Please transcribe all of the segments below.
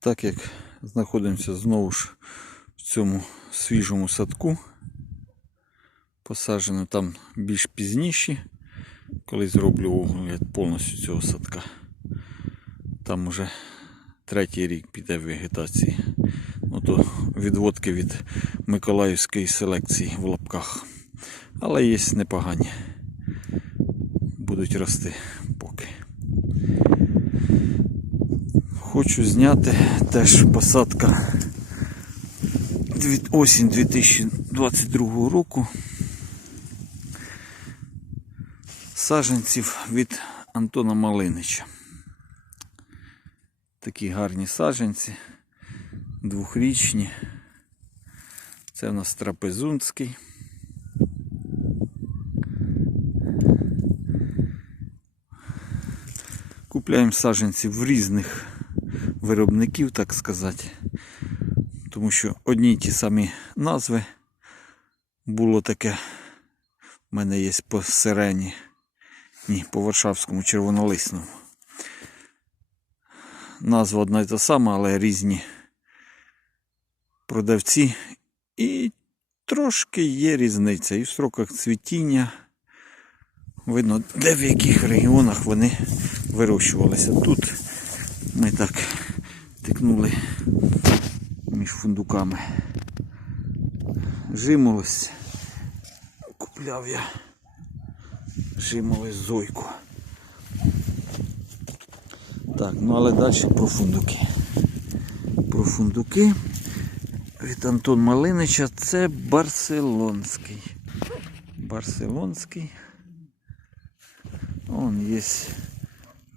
Так як знаходимося знову ж в цьому свіжому садку, посаджено там більш пізніші, коли зроблю огляд повністю цього садка. Там уже третій рік піде вегетації. Ну то відводки від Миколаївської селекції в лапках. Але є непогані. Будуть рости поки. Хочу зняти теж посадка дві- осінь 2022 року. Саджанців від Антона Малинича. Такі гарні саджанці, двохрічні. Це у нас трапезунський. Купляємо саджанці в різних виробників, так сказати. Тому що одні й ті самі назви було таке. У мене є по сирені, ні, по Варшавському червонолисному. Назва одна й та сама, але різні продавці. І трошки є різниця і в строках цвітіння. Видно, де в яких регіонах вони вирощувалися. Тут ми так тикнули між фундуками. Жимолось. Купляв я жимолось зойку. Так, ну але далі про фундуки. Про фундуки від Антон Малинича це барселонський. Барселонський. Он є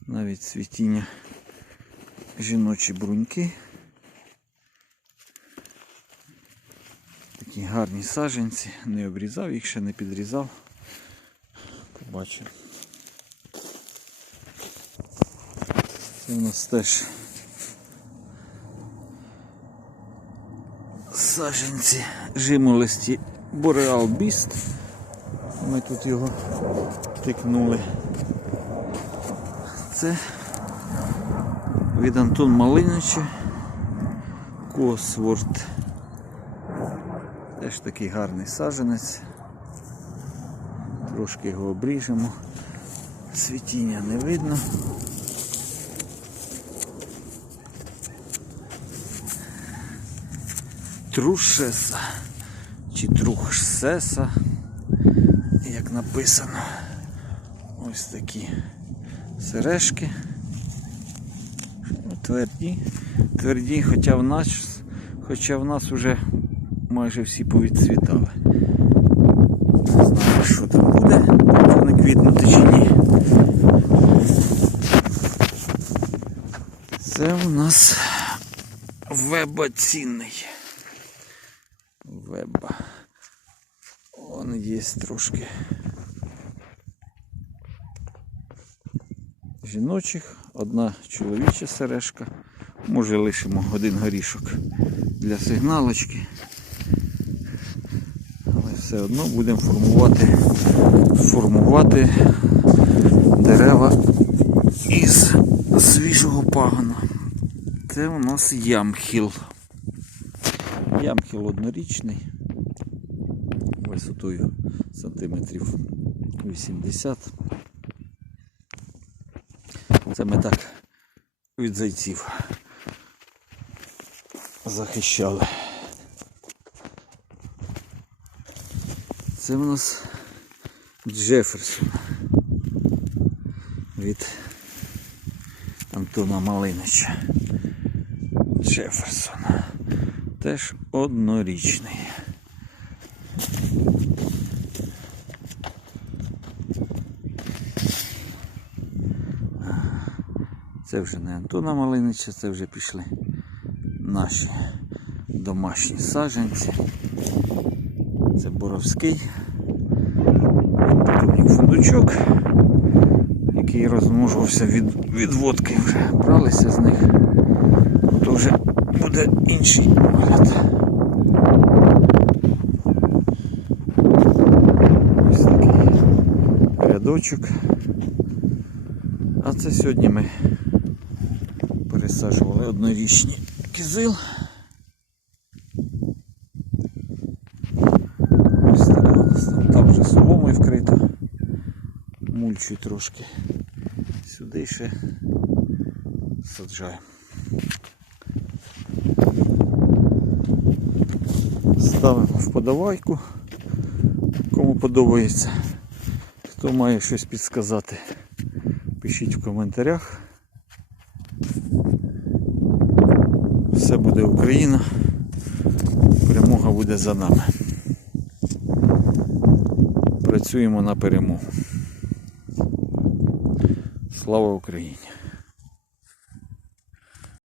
навіть цвітіння жіночі бруньки. Такі гарні саджанці. Не обрізав їх, ще не підрізав. Побачимо. Це у нас теж саджанці жимолисті Boreal Beast. Ми тут його тикнули. Це від Антон Малинича Косворд. Теж такий гарний саджанець. Трошки його обріжемо. Світіння не видно. Трушеса чи трухсеса, як написано. Ось такі сережки. Тверді, тверді, хоча в нас, хоча в нас вже майже всі повідцвітали. Не знаю, що там буде, вони квітнути чи ні. Це у нас веба цінний. Веба. Он є трошки жіночих, одна чоловіча сережка. Може лишимо один горішок для сигналочки. Але все одно будемо формувати, формувати дерева із свіжого пагона. Це у нас ямхіл. Ямхіл однорічний, висотою сантиметрів 80. Це ми так від зайців захищали. Це у нас Джеферсон від Антона Малинича. Джеферсон. Теж однорічний. Це вже не Антона Малинича, це вже пішли наші домашні саджанці. Це боровський. Потім фундучок, який розмножувався від, від водки вже. Бралися з них. То вже буде інший огляд. Ось такий рядочок. А це сьогодні ми пересаджували однорічні кизил. Там, вже соломою вкрита. Мульчу трошки. Сюди ще саджаємо. Ставимо вподобайку. Кому подобається. Хто має щось підсказати, пишіть в коментарях. Все буде Україна. Перемога буде за нами. Працюємо на перемогу. Слава Україні!